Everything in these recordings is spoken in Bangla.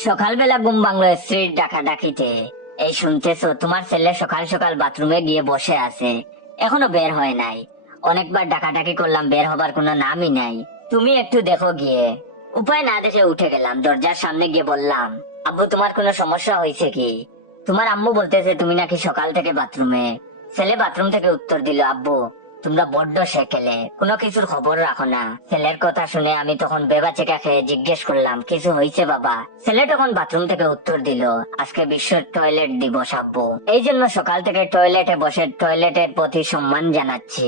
সকালবেলা ঘুম ভাঙলো স্ত্রীর ডাকাডাকিতে। এই শুনতেছো, তোমার ছেলে সকাল সকাল বাথরুমে গিয়ে বসে আছে, এখনো বের হয় নাই। অনেকবার ডাকাডাকি করলাম, বের হবার কোনো নামই নাই। তুমি একটু দেখো গিয়ে। উপায় না দেখে উঠে গেলাম, দরজার সামনে গিয়ে বললাম, আব্বু তোমার কোনো সমস্যা হয়েছে কি? তোমার আম্মু বলতেছে তুমি নাকি সকাল থেকে বাথরুমে। ছেলে বাথরুম থেকে উত্তর দিল, আব্বু তোমরা বড্ড সেকেলে, কোনো কিছুর খবর রাখো না। ছেলের কথা শুনে আমি তখন বেবাচেকা খেয়ে জিজ্ঞেস করলাম, কিছু হয়েছে বাবা? ছেলে তখন বাথরুম থেকে উত্তর দিল, আজকে বিশ্ব টয়লেট দিবস আব্বু, এই জন্য সকাল থেকে টয়লেটে বসে টয়লেটের প্রতি সম্মান জানাচ্ছি।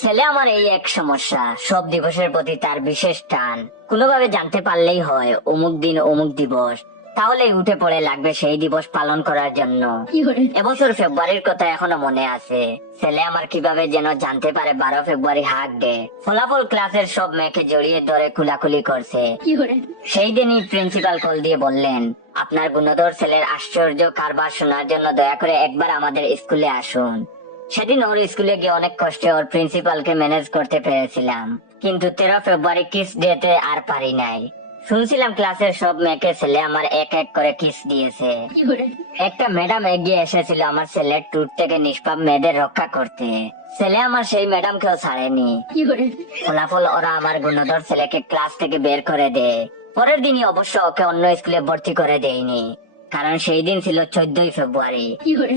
ছেলে আমার এই এক সমস্যা, সব দিবসের প্রতি তার বিশেষ টান। কোনোভাবে জানতে পারলেই হয় অমুক দিন অমুক দিবস, তাহলেই উঠে পড়ে লাগবে সেই দিবস পালন করার জন্য। এবছর ফেব্রুয়ারির কথা এখনো মনে আছে। ছেলে আমার কিভাবে যেন জানতে পারে 12 ফেব্রুয়ারি হাক ডে। ফলাফল ক্লাসের সব মেয়েকে জড়িয়ে ধরে কুলাকুলি করছে। সেই দিনই প্রিন্সিপাল কল দিয়ে বললেন, আপনার গুণধর ছেলের আশ্চর্য কারবার শোনার জন্য দয়া করে একবার আমাদের স্কুলে আসুন। সেদিন ওর স্কুলে গিয়ে অনেক কষ্টে ওর প্রিন্সিপালকে ম্যানেজ করতে পেরেছিলাম, কিন্তু 13 ফেব্রুয়ারি কিস ডেতে আর পারি নাই। শুনছিলাম ক্লাসের সব মেয়েকে ছেলে আমার এক এক করে কিস দিয়েছে। একটা ম্যাডাম এগিয়ে এসেছিল আমার ছেলের ট্যুর থেকে নিষ্পাপ মেয়েদের রক্ষা করতে। ছেলে আমার সেই ম্যাডামকেও ছাড়েনি। ফলাফল ওরা আমার গুণধর ছেলেকে ক্লাস থেকে বের করে দেয়। পরের দিনই অবশ্য ওকে অন্য স্কুলে ভর্তি করে দেয়নি, কারণ সেই দিন ছিল 14 ফেব্রুয়ারি।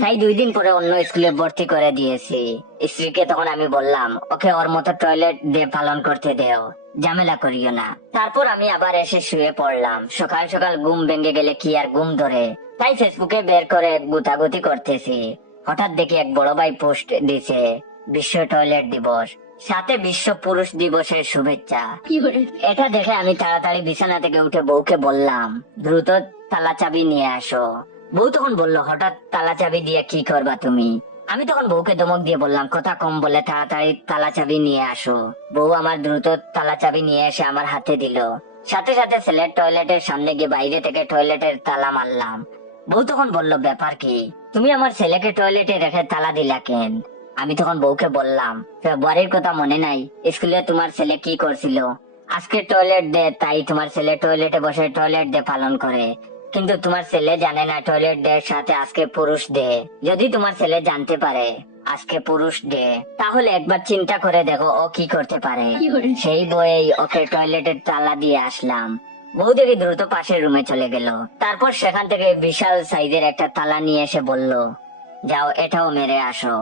তাই 2 দিন পরে অন্য স্কুলে ভর্তি করে দিয়েছি। স্ত্রীকে তখন আমি বললাম, ওকে ওর মতো টয়লেট ডে পালন করতে দেও, ঝামেলা করিও না। তারপর আমি আবার এসে শুয়ে পড়লাম। সকাল সকাল ঘুম ভেঙে গেলে কি আর ঘুম ধরে, তাই ফেসবুকে বের করে গুতাগুতি করতেছি। হঠাৎ দেখি এক বড় ভাই পোস্ট দিছে, বিশ্ব টয়লেট দিবস, সাথে বিশ্ব পুরুষ দিবসের শুভেচ্ছা। এটা দেখে আমি তাড়াতাড়ি বিছানা থেকে উঠে বউকে বললাম, দ্রুত তালা চাবি নিয়ে আসো। বউ তখন বলল, হঠাৎ তালা চাবি দিয়ে কি করবা তুমি? আমি তখন বউকে ধমক দিয়ে বললাম, কথা কম বলে তাড়াতাড়ি তালা চাবি নিয়ে আসো। বউ আমার দ্রুত তালা চাবি নিয়ে এসে আমার হাতে দিল। সাথে সাথে ছেলের টয়লেটের সামনে গিয়ে বাইরে থেকে টয়লেটের তালা মারলাম। বউ তখন বলল, ব্যাপার কি? তুমি আমার ছেলেকে টয়লেটে রেখে তালা দিলা কেন? আমি তখন বউকে বললাম, ফেব্রুয়ারির কথা মনে নাই? স্কুলে তোমার ছেলে কি করছিল? আজকে টয়লেট ডে, তাই তোমার ছেলে টয়লেটে বসে টয়লেট ডে পালন করে। কিন্তু তোমার ছেলে জানে না টয়লেট ডে এর সাথে আজকে পুরুষ ডে। যদি তোমার ছেলে জানতে পারে আজকে পুরুষ ডে, তাহলে একবার চিন্তা করে দেখো ও কি করতে পারে। সেই বয়েই ওকে টয়লেটের তালা দিয়ে আসলাম। বউ দেখি দ্রুত পাশের রুমে চলে গেল। তারপর সেখান থেকে বিশাল সাইজের একটা তালা নিয়ে এসে বলল, যাও এটাও মেরে আসো।